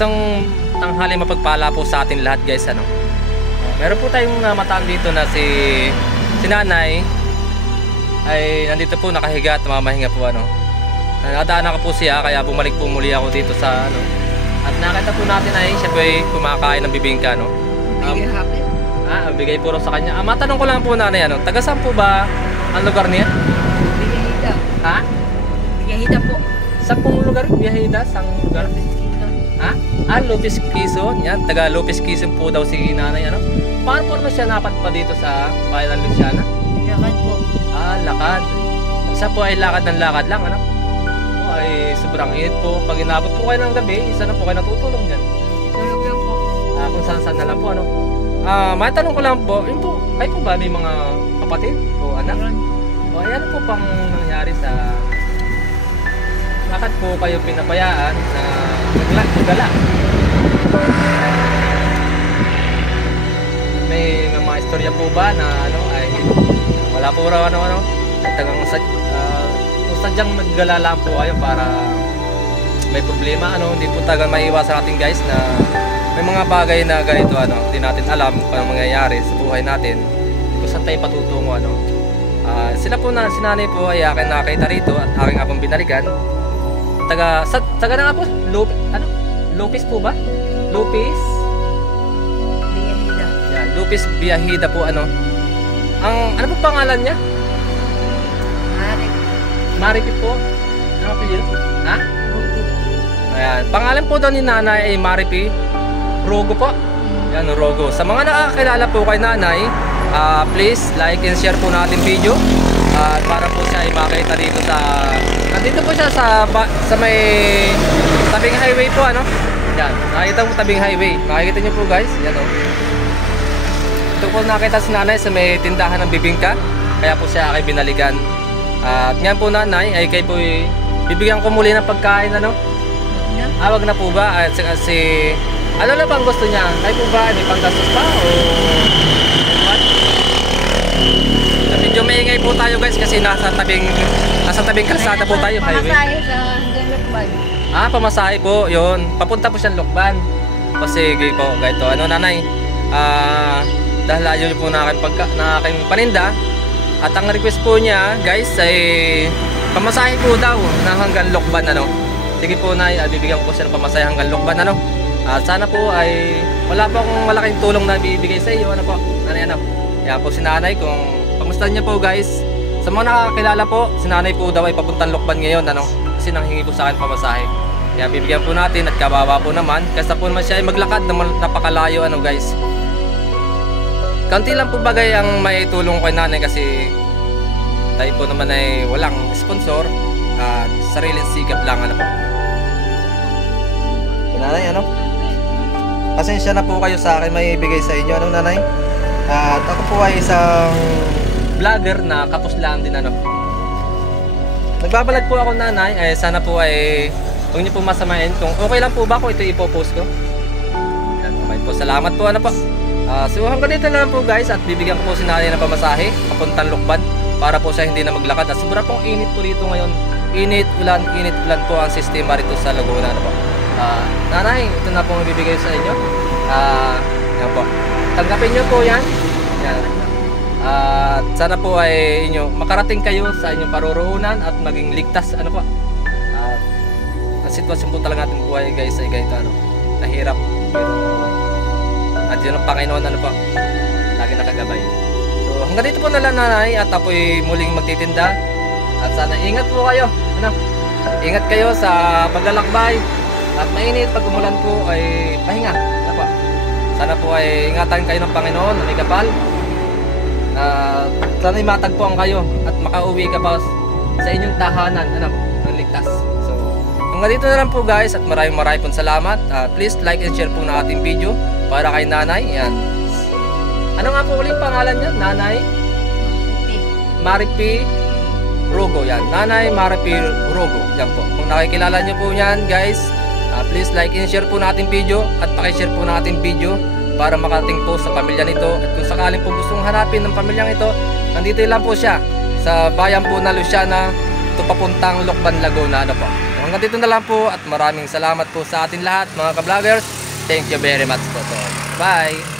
Isang tanghali mapagpala po sa atin lahat guys, ano. Meron po tayong namataan dito na si nanay ay nandito po nakahiga at mamahinga po, ano. Nadaanan ko po siya kaya bumalik po muli ako dito sa ano. At nakita po natin ay siya po ay kumakain ng bibingka, no. Bigay po raw sa kanya. Matanong ko lang po nanay, ano, taga saan po ba ang lugar niya? Biyahida. Ha? Biyahida po. Saan pong lugar? Biyahida? Saan lugar? Ha? Lopez Quezon. Yan, taga Lopez Quezon po daw si nanay, ano. Paano po naman siya napadpa dito sa bayan ng Luciana? Lakad po. Lakad. Isa po ay lakad ng lakad lang, ano. Ay sobrang init po. Pag inabot po kayo ng gabi, isa na po kayo natutulog dyan. Tulog lang po. Kung saan na lang po, ano. May tanong ko lang po, yun po, kayo po ba may mga kapatid o anak? O ayan po pang nangyari sa bakit po kayo pinabayaan na magala? May mga istorya po ba na ano ay wala po raw ano tagang sadyang maggala lang po kayo para may problema, ano, hindi po tagang maiwasan natin guys na may mga bagay na ganito, ano, hindi natin alam kung anong mangyayari sa buhay natin kung saan tayo patutungo, ano. Sila po na sinanay po ay akin nakita rito at aking apong binalikan. Taga na nga po, Lopez po ba? Lopez? Biyahida. Yan, Lopez Biyahida po, ano. Ano po pangalan niya? Maripi po. Ano po yun? Ha? Ayan, pangalan po daw ni nanay ay Maripi Rogo po. Yan, Rogo. Sa mga nakakilala po kay nanay, please like and share po natin video. Para po siya ay makita dito sa nandito po siya sa may tabing highway po, ano. Yan, nakita mo tabing highway. Makikita niyo po guys, yan o. Ito po nakita si nanay sa may tindahan ng bibingka. Kaya po siya ay binalikan. At ngayon po nanay ay kayo po bibigyan ko muli ng pagkain, ano. Wag na po ba? At si ano na bang gusto niya? Kayo po ba may panggastos pa o what? Medyo maingay po tayo guys kasi nasa tabing kalsada po tayo, highway. Pamasahe sa hanggang Lukban. Pamasahe po, yun. Papunta po siyang Lukban. O sige po, ganito. Ano nanay? Dahil ayaw po na aking paninda. At ang request po niya guys ay pamasahe po daw na hanggang Lukban, ano. Sige po nay, bibigyan ko siya ng pamasahe hanggang Lukban, ano. Sana po ay wala pa akong malaking tulong na bibigay sa iyo, ano po, nanay, ano. Kaya po si nanay, kung pamustahan niya po guys, sa mga nakakilala po, si nanay po daw ay papuntang Lukban ngayon, ano, kasi nanghingi po sa akin pamasahe. Kaya bibigyan po natin at kawawa po naman, kasi po naman siya ay maglakad na napakalayo, ano guys. Kanti lang po bagay ang may tulong kay nanay kasi tayo po naman ay walang sponsor at sariling sikap lang, ano po. Nanay, ano? Pasensya na po kayo sa akin may ibigay sa inyo, ano nanay? At ako po ay isang vlogger na kapuslaan din, ano. Nagbabalag po ako nanay, ay sana po ay huwag niyo po masamain kung okay lang po ba kung ito ipopost ko. Yan, okay po, salamat po, ano po. So hanggang dito na lang po guys at bibigyan ko po si nanay ng pamasahe papuntang Lukban para po siya hindi na maglakad. At sobra pong init po dito ngayon. Init ulan po ang sistema rito sa Laguna, ano po. Nanay, ito na po ang bibigay sa inyo. Yan po. Tanggapin nyo po yan. Yan. At sana po ay makarating kayo sa inyong paruroonan at maging ligtas, ano po. Ang sitwasyon po talaga natin buhay guys ay ganito, ano. Nahirap pero nandiyan ang Panginoon, ano po. Lagi nakagabay. So hanggang dito po na lang nanay at ako'y muling magtitinda. At sana ingat po kayo, ano. Ingat kayo sa paglalakbay. At mainit, pag umulan po ay pahinga, ano po. Sana po ay ingatan kayo ng Panginoon na may kapal. Sana ay matagpuan kayo at makauwi ka pa sa inyong tahanan, ano, ng ligtas. So hanggang dito na lang po guys at maraming pong salamat. Please like and share po na ating video para kay nanay. Yan. Ano nga po ulit pangalan niya? Nanay Maripi Rogo. Yan. Nanay Maripi Rogo. Yan po. Kung nakikilala niyo po yan guys, please like and share po natin video at pakishare po natin video para makarating po sa pamilya nito. At kung sakaling po gustong hanapin ng pamilyang ito, nandito lang po siya sa bayan po na Luciana, ito papuntang Lukban, Laguna, ano po. hanggang dito na lang po at maraming salamat po sa atin lahat mga ka-vloggers. Thank you very much po. Bye!